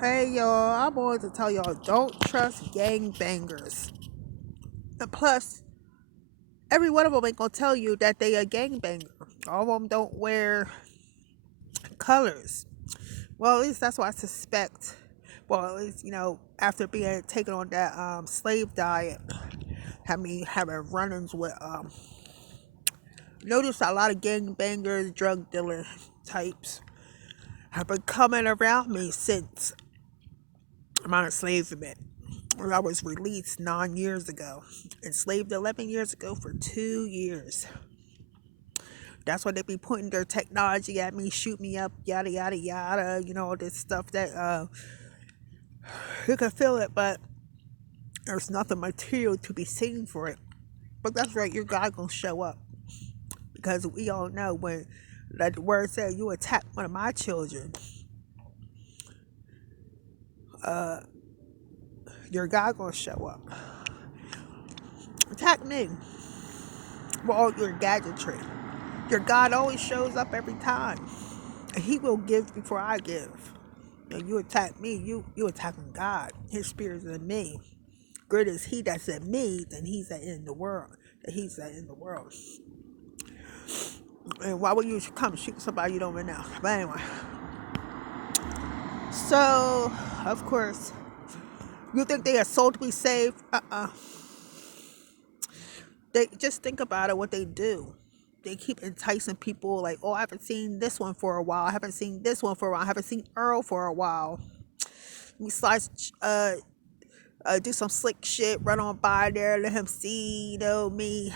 Hey y'all, I'm going to tell y'all don't trust gang bangers. And plus, every one of them ain't gonna tell you that they a gang banger. All of them don't wear colors. Well, at least that's what I suspect. Well, at least after being taken on that slave diet, had me having run-ins with noticed a lot of gang bangers, drug dealer types have been coming around me since my enslavement. I was released 9 years ago, enslaved 11 years ago for 2 years. That's why they be putting their technology at me, shoot me up, yada yada yada. All this stuff that you can feel it, but there's nothing material to be seen for it. But that's right, your God gonna show up because we all know when, like the word said, you attack one of my children, uh, your God gonna show up. Attack me with all your gadgetry. Your God always shows up every time. And he will give before I give. You attack me, you attacking God. His spirit is in me. Greater is he that's in me than he's that in the world. That he's that in the world. And why would you come shoot somebody you don't even know? But anyway. So, of course, you think they are sold to be saved? They just think about it, what they do. They keep enticing people like, oh, I haven't seen this one for a while. I haven't seen this one for a while. I haven't seen Earl for a while. We slice, do some slick shit, run on by there, let him see, me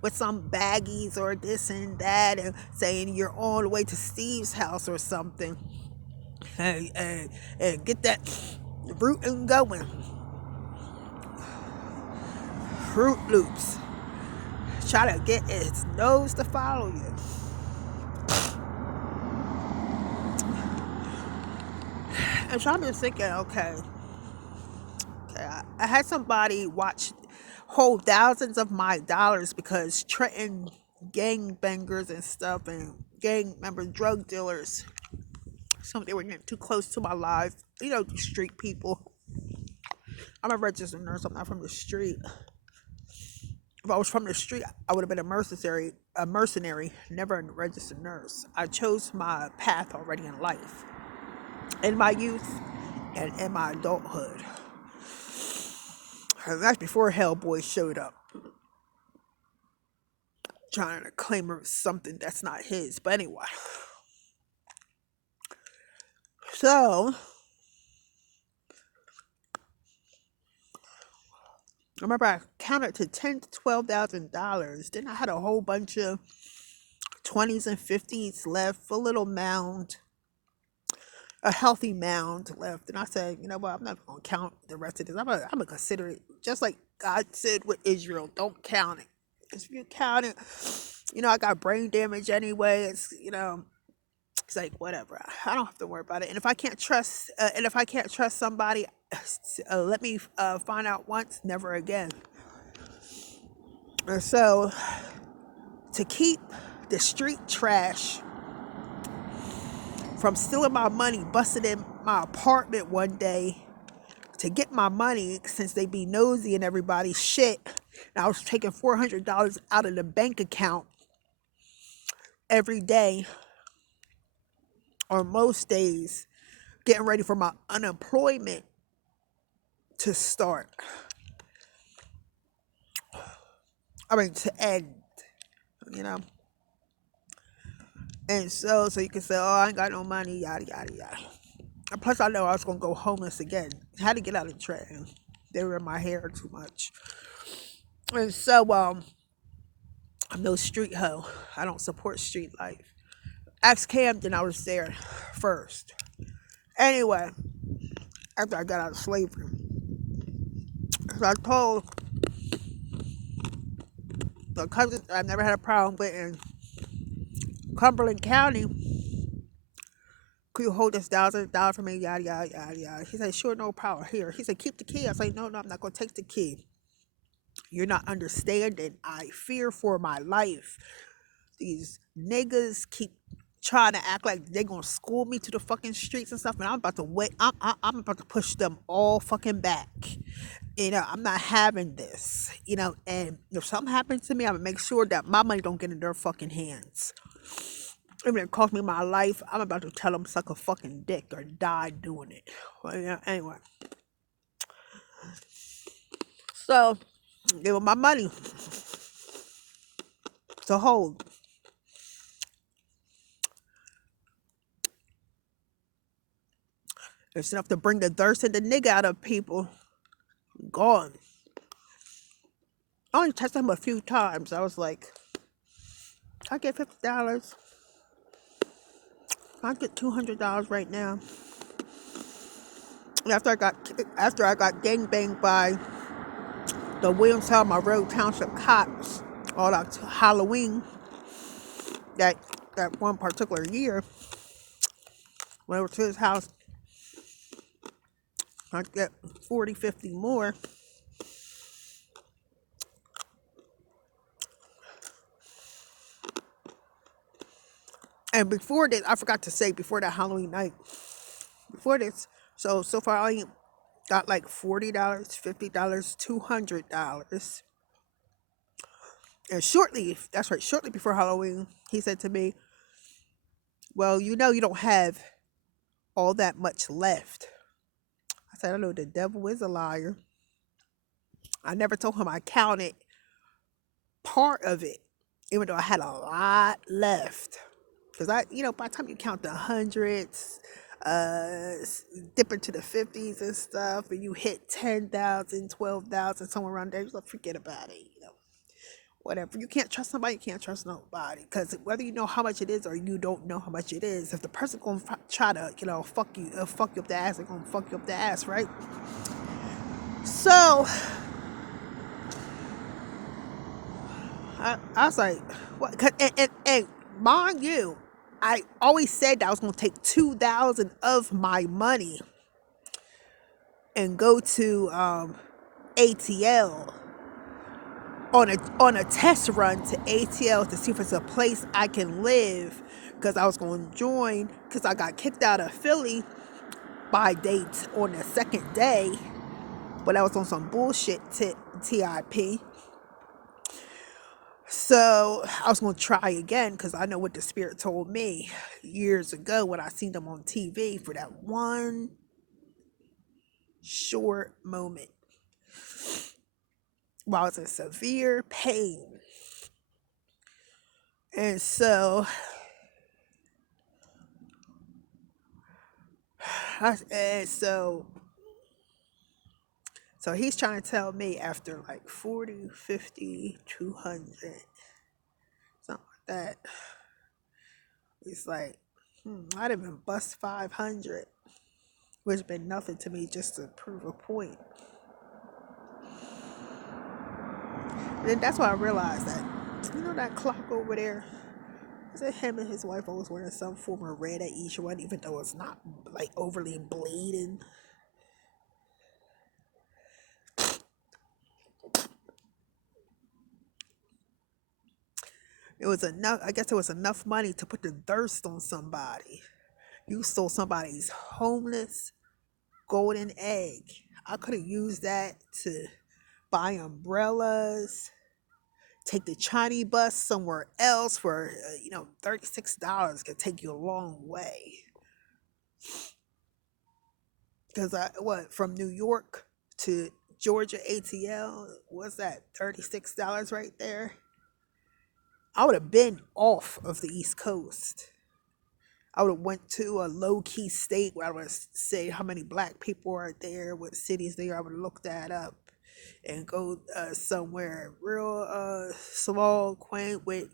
with some baggies or this and that, and saying you're on the way to Steve's house or something. And get that rootin' going. Fruit Loops. Try to get its nose to follow you. And so I'm just thinking, okay, I had somebody hold thousands of my dollars because Trenton gang bangers and stuff and gang members, drug dealers, some they were getting too close to my life. Street people. I'm a registered nurse. I'm not from the street. If I was from the street, I would have been a mercenary, never a registered nurse. I chose my path already in life, in my youth, and in my adulthood. And that's before Hellboy showed up, trying to claim something that's not his. But anyway, so I remember I counted to $10,000 to $12,000. Then I had a whole bunch of 20s and 50s left, a little mound, a healthy mound left. And I said, you know what, I'm not going to count the rest of this. I'm going to consider it just like God said with Israel, don't count it. Because if you count it, I got brain damage anyway. It's like whatever. I don't have to worry about it. And if I can't trust somebody, let me find out once, never again. And so, to keep the street trash from stealing my money, busted in my apartment one day to get my money, since they be nosy in everybody's shit, and I was taking $400 out of the bank account every day, or most days, getting ready for my unemployment to start. To end, you know. And so you can say, oh, I ain't got no money, yada, yada, yada. And plus, I know I was going to go homeless again. I had to get out of the train. They were in my hair too much. And so, I'm no street hoe. I don't support street life. Ask Camden, I was there first. Anyway, after I got out of slavery, so I told the cousins I've never had a problem with in Cumberland County, could you hold this $1,000 for me? Yada, yada, yada, yada. He said, sure, no problem. Here. He said, keep the key. I said, no, I'm not going to take the key. You're not understanding. I fear for my life. These niggas keep trying to act like they're gonna school me to the fucking streets and stuff, and I'm about to wait. I'm about to push them all fucking back. I'm not having this. And if something happens to me, I'm gonna make sure that my money don't get in their fucking hands. Even if it cost me my life, I'm about to tell them suck a fucking dick or die doing it. Well, yeah, anyway. So, give them my money to hold. It's enough to bring the thirst and the nigga out of people. Gone. I only touched him a few times. I was like, I get $50. I get $200 right now. After I got gangbanged by the Williamstown, my road township cops all that Halloween, that one particular year, when I went to his house, I get 40, 50 more. And before this, I forgot to say, before that Halloween night, before this, so far I only got like $40, $50, $200. And shortly before Halloween, he said to me, well, you don't have all that much left. I said, I know the devil is a liar. I never told him I counted part of it, even though I had a lot left. Because by the time you count the hundreds, dip into the 50s and stuff, and you hit 10,000, 12,000, somewhere around there, you like, forget about it. Whatever. You can't trust somebody, you can't trust nobody. Because whether you know how much it is or you don't know how much it is, if the person gonna try to, fuck you up the ass, they're gonna fuck you up the ass, right? So I was like, what? And mind you, I always said that I was gonna take 2,000 of my money and go to ATL on a test run to ATL to see if it's a place I can live, because I was going to join, because I got kicked out of Philly by dates on the second day, but I was on some bullshit TIP. So I was going to try again, because I know what the spirit told me years ago when I seen them on TV for that one short moment while I was in severe pain. And so so he's trying to tell me after like 40, 50, 200, something like that. He's like, I'd have been bust 500, which been nothing to me just to prove a point. And then that's why I realized that, that clock over there, is it him and his wife always wearing some form of red at each one, even though it's not like overly bleeding. It was enough. I guess it was enough money to put the thirst on somebody. You stole somebody's homeless golden egg. I could have used that to buy umbrellas, take the Chinese bus somewhere else for, $36 could take you a long way. Because from New York to Georgia ATL, what's that, $36 right there? I would have been off of the East Coast. I would have went to a low-key state where I would say how many black people are there, what cities they are. I would look that up and go somewhere real small, quaint, with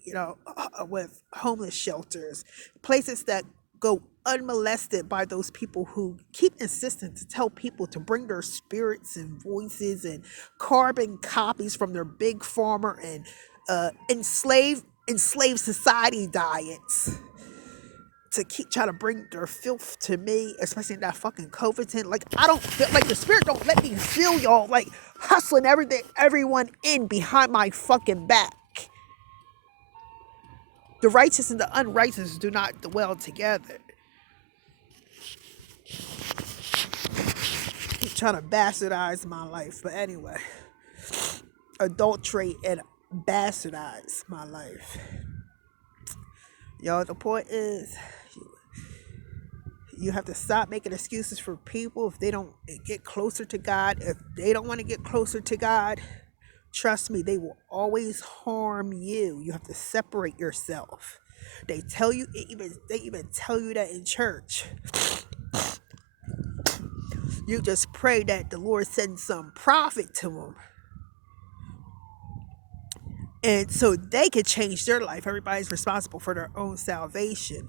with homeless shelters, places that go unmolested by those people who keep insisting to tell people to bring their spirits and voices and carbon copies from their big pharma and enslaved society diets to keep trying to bring their filth to me, especially in that fucking COVID. Like, I don't feel like the spirit don't let me feel y'all like hustling everyone in behind my fucking back. The righteous and the unrighteous do not dwell together. I'm trying to bastardize my life, but anyway, adulterate and bastardize my life. Yo, the point is, you have to stop making excuses for people if they don't get closer to God. If they don't want to get closer to God, trust me, they will always harm you. You have to separate yourself. They tell you, they even tell you that in church. You just pray that the Lord sends some prophet to them, and so they can change their life. Everybody's responsible for their own salvation.